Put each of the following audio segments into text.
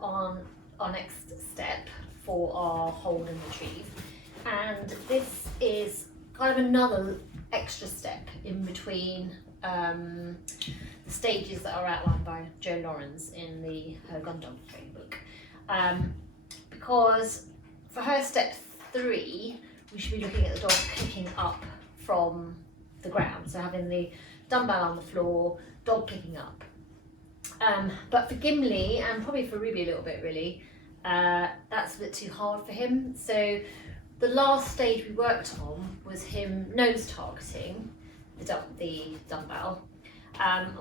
on our next step for our hold and retrieve, and this is kind of another extra step in between the stages that are outlined by Jo Lawrence in her gun dog training book, because for her step 3 we should be looking at the dog kicking up from the ground, so having the dumbbell on the floor, dog kicking up. But for Gimli, and probably for Ruby a little bit really, that's a bit too hard for him. So the last stage we worked on was him nose targeting the dumbbell.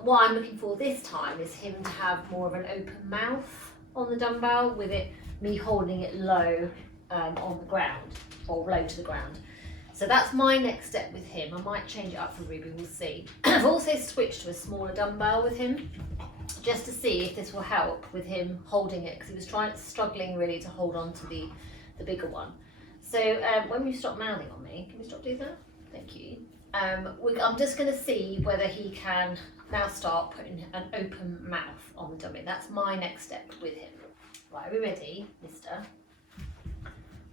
What I'm looking for this time is him to have more of an open mouth on the dumbbell, with me holding it low on the ground, or low to the ground. So that's my next step with him. I might change it up for Ruby, we'll see. I've also switched to a smaller dumbbell with him, just to see if this will help with him holding it, because he was struggling really to hold on to the bigger one. So when you stop mouthing on me, can we stop doing that? Thank you. I'm just going to see whether he can now start putting an open mouth on the dummy. That's my next step with him. Right, are we ready, mister?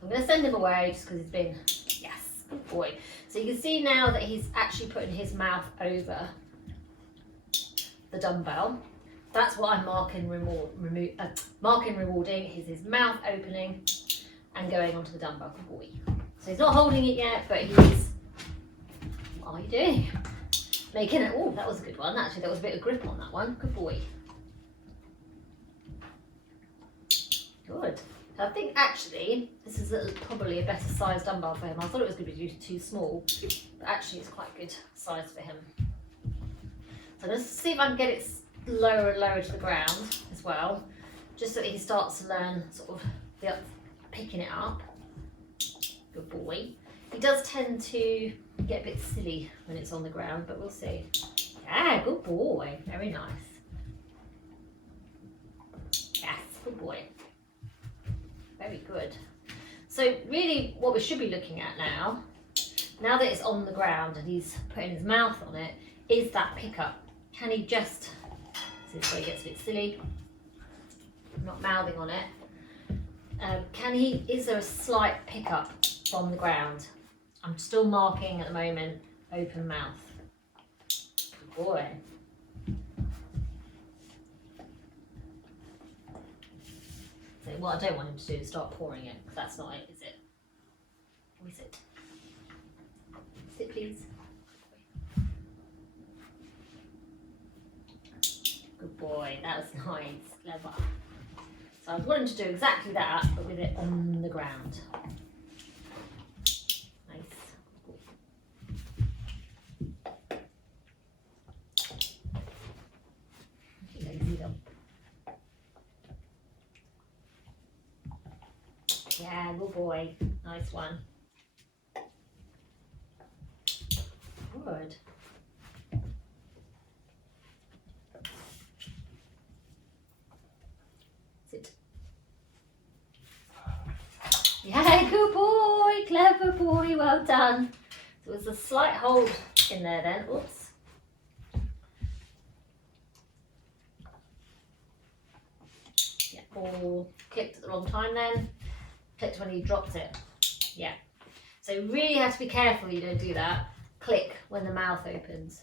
I'm going to send him away just because he's been, yes, good boy. So you can see now that he's actually putting his mouth over the dumbbell. That's what I'm marking rewarding, is his mouth opening and going onto the dumbbell. Good boy. So he's not holding it yet, but he's, what are you doing? Making it, oh, that was a good one. Actually, there was a bit of grip on that one. Good boy. Good. I think actually this is probably a better size dumbbell for him. I thought it was going to be too small, but actually it's quite a good size for him. So let's see if I can get it lower and lower to the ground as well, just so that he starts to learn sort of picking it up. Good boy. He does tend to get a bit silly when it's on the ground, but we'll see. Yeah, good boy. Very nice. Yes, good boy. Very good. So really what we should be looking at now that it's on the ground and he's putting his mouth on it, is that pickup. Can he just, this is where he gets a bit silly, I'm not mouthing on it. Is there a slight pickup from the ground? I'm still marking at the moment, open mouth. Good boy. So what I don't want him to do is start pouring it, because that's not it, is it? Or is it? Sit please. Good boy, that was nice, clever. So I was wanting to do exactly that, but with it on the ground. Nice. Yeah, good boy. Nice one. Good. Sit. Yeah, good boy. Clever boy. Well done. There was a slight hold in there then. Oops. Yeah, ball clicked at the wrong time then. Clicked when he dropped it. Yeah. So you really have to be careful you don't do that. Click when the mouth opens.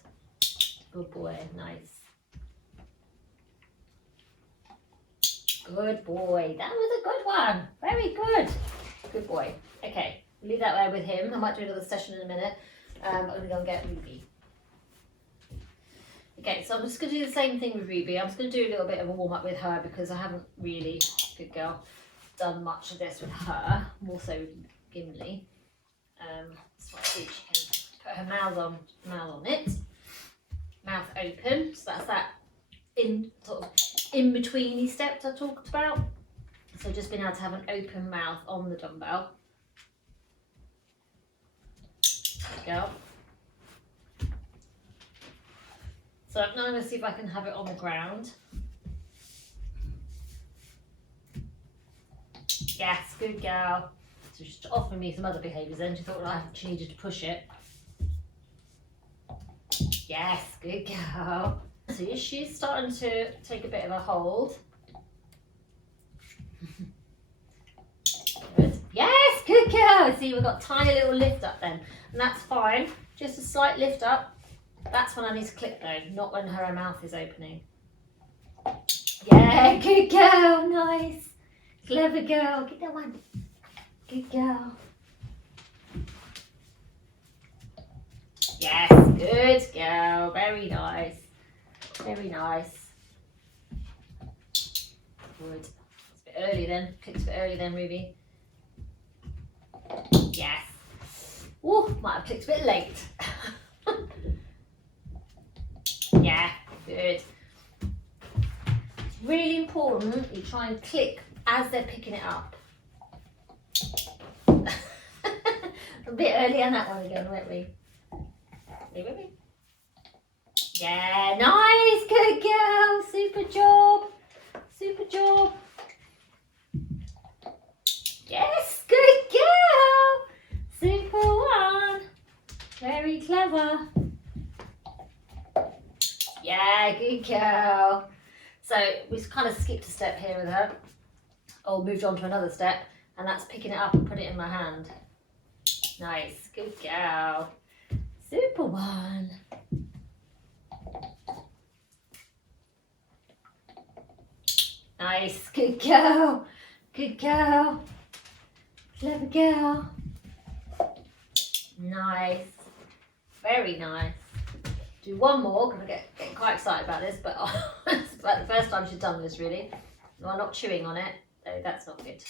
Good boy. Nice. Good boy. That was a good one. Very good. Good boy. Okay. We'll leave that there with him. I might do another session in a minute. I'm going to go and get Ruby. Okay, so I'm just going to do the same thing with Ruby. I'm just going to do a little bit of a warm up with her, because I haven't really, good girl, done much of this with her. More so with Gimli. So I see she can put her mouth on it. Mouth open. So that's that in betweeny steps I talked about. So just being able to have an open mouth on the dumbbell. There we go. So now I'm going to see if I can have it on the ground. Yes, good girl. So she's offering me some other behaviours then. She thought she needed to push it. Yes, good girl. So she's starting to take a bit of a hold. Yes, good girl. See, we've got a tiny little lift up then, and that's fine. Just a slight lift up. That's when I need to click though, not when her mouth is opening. Yeah, good girl. Nice. Clever girl. Get that one. Good girl. Yes, good girl. Very nice. Very nice. Good. It's a bit early then. Clicked a bit early then, Ruby. Yes. Oh, might have clicked a bit late. Yeah, good. It's really important you try and click as they're picking it up. A bit early on that one again, weren't we? Ready? Yeah, nice, good girl, super job, super job. Yes, good girl, super one, very clever. Yeah, good girl. So we've kind of skipped a step here with her, or moved on to another step, and that's picking it up and put it in my hand. Nice, good girl. Super one. Nice, good girl. Good girl. Clever girl. Nice. Very nice. Do one more, because I get quite excited about this, but it's about the first time she's done this really. No, I'm not chewing on it, so that's not good.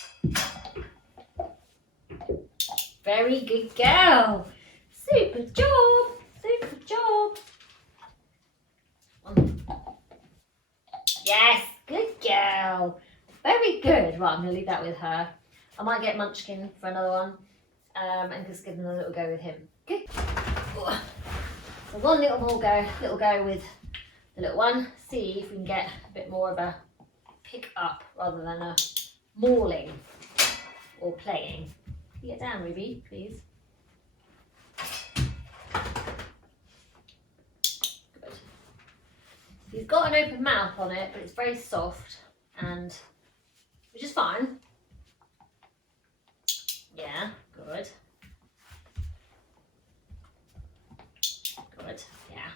Very good girl. Super job. Super job. Yes, good girl. Very good. Right, I'm going to leave that with her. I might get Munchkin for another one, and just give them a little go with him. Good. So one little go with the little one. See if we can get a bit more of a pick up rather than a mauling or playing. Can you get down, Ruby, please? Good. He's got an open mouth on it, but it's very soft, and which is fine. Yeah, good. Good, yeah.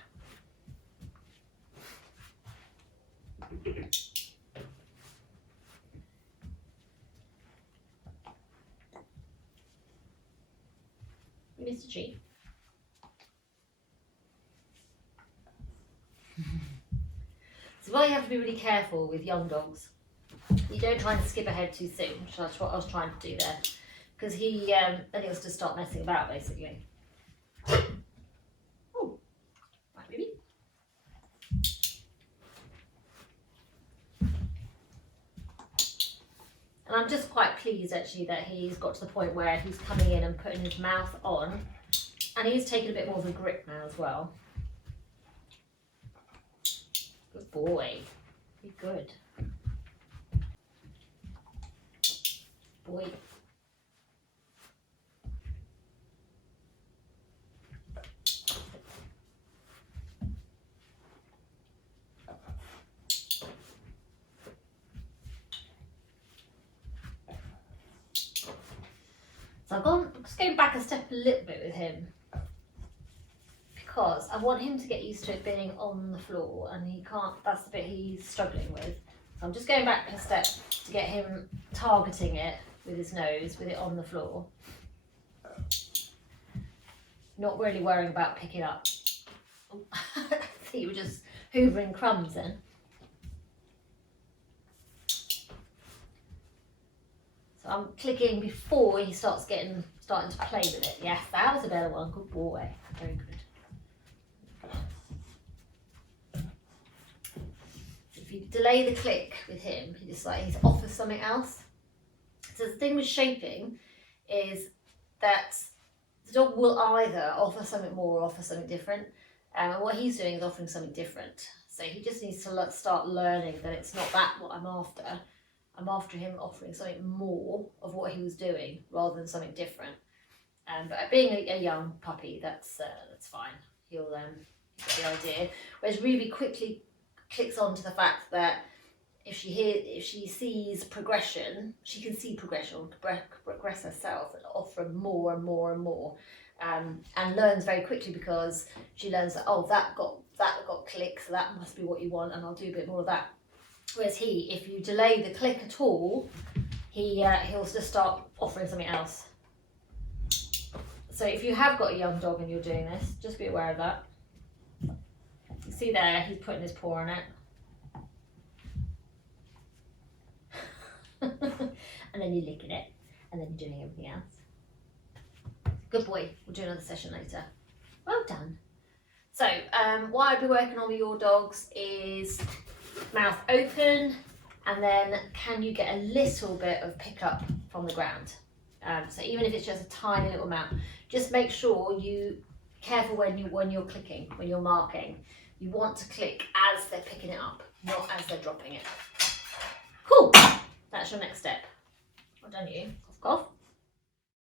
Mr. Tree. So what you have to be really careful with young dogs, you don't try and skip ahead too soon, which that's what I was trying to do there. Because then he'll just start messing about basically. Oh, right, Ruby. And I'm just quite pleased actually that he's got to the point where he's coming in and putting his mouth on, and he's taking a bit more of a grip now as well. Good boy. Be good. Boy. So I'm just going back a step a little bit with him, because I want him to get used to it being on the floor, and he can't, that's the bit he's struggling with. So I'm just going back a step to get him targeting it with his nose, with it on the floor. Not really worrying about picking up. I think you were just hoovering crumbs then. So I'm clicking before he starts starting to play with it. Yes, that was a better one. Good boy. Very good. If you delay the click with him, he's off of something else. So the thing with shaping is that the dog will either offer something more or offer something different. And what he's doing is offering something different. So he just needs to start learning that it's not that what I'm after. I'm after him offering something more of what he was doing rather than something different. But being a young puppy, that's fine. He'll get the idea. Whereas Ruby quickly clicks on to the fact that if she sees progression, she can see progression, progress herself, and offer more and more and more, and learns very quickly, because she learns that, oh, that got click, so that must be what you want, and I'll do a bit more of that. Whereas if you delay the click at all, he'll just start offering something else. So if you have got a young dog and you're doing this, just be aware of that. You see there, he's putting his paw on it. And then you're licking it, and then you're doing everything else. Good boy. We'll do another session later. Well done. So what I'd be working on with your dogs is mouth open, and then can you get a little bit of pickup from the ground. So even if it's just a tiny little amount, just make sure you careful when you're clicking, when you're marking. You want to click as they're picking it up, not as they're dropping it. Cool. That's your next step. Well done, you. Cough, cough.